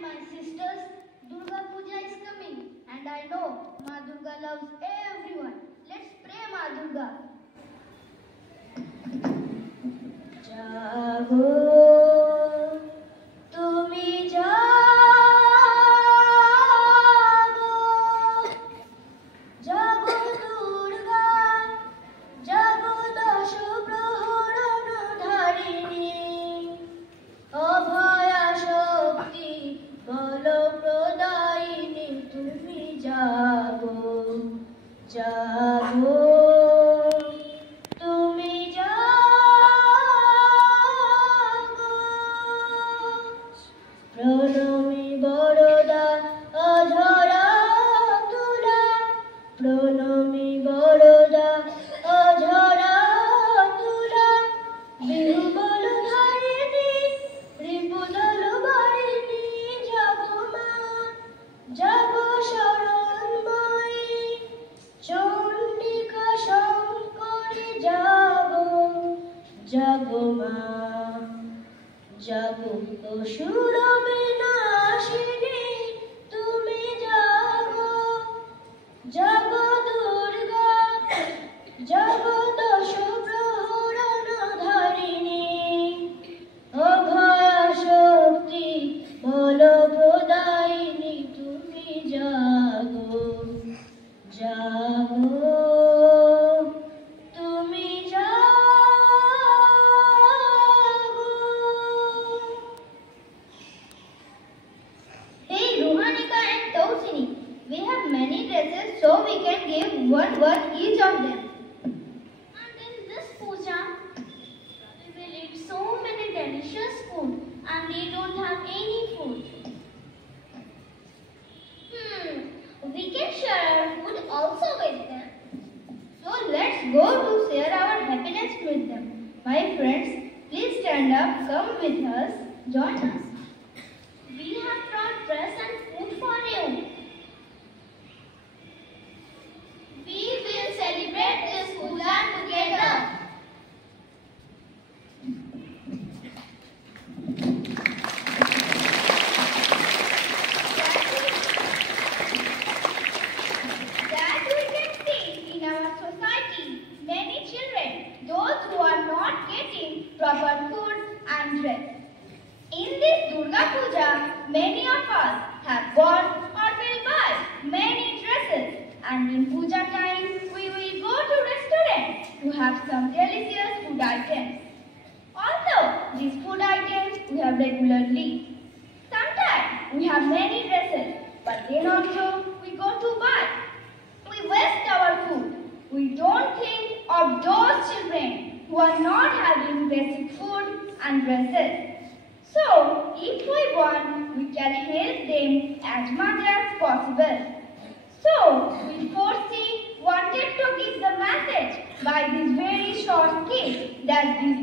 my sisters, Durga Puja is coming and I know Ma Durga loves everyone. Let's pray Ma Durga. Jago, tumi jago, jago Durga, jago dasho prohoran dharini, অভয়া শক্তি বলো প্রদায়িনী তুমি জাগো জাগো তুমি জাগো প্রণমী বরদা অঝরা তুলা প্রণমী বরদা অঝরা তুলা বিহু বলো ধারিণী রিপুদল বারিণী জাগো মা জাগো শরণময়ী চণ্ডিকা শঙ্করী জাগো জাগো মা জাগো অসুর বিনাশিনী তুমি জাগো জাগো দুর্গা জাগো দশ প্রহরণ ধারিণী অভয়া শক্তি বল প্রদায়িনী তুমি জাগো জাগো তুমি জাগো। Hey Ruhanika and Tausini, we have many dresses so we can give one each of them. And in this puja, we will eat so many delicious food and they don't have any food. We can share our food also with them. So let's go to share our happiness with them. My friends, please stand up, come with us, join us. We have brought dress and food for you. We will celebrate this puja together. That we can see in our society, many children, those who are not getting proper food and dress. In this Durga Puja, many of us have bought or will buy many dresses, and in Puja time, we will go to restaurants to have some delicious food items. Although these food items we have regularly, sometimes we have many dresses, but then also we go to buy. We waste our food. We don't think of those children who are not having basic food and dresses. So, if we want, we can help them as much as possible. So, we foresee wanted to give the message by this very short skit that these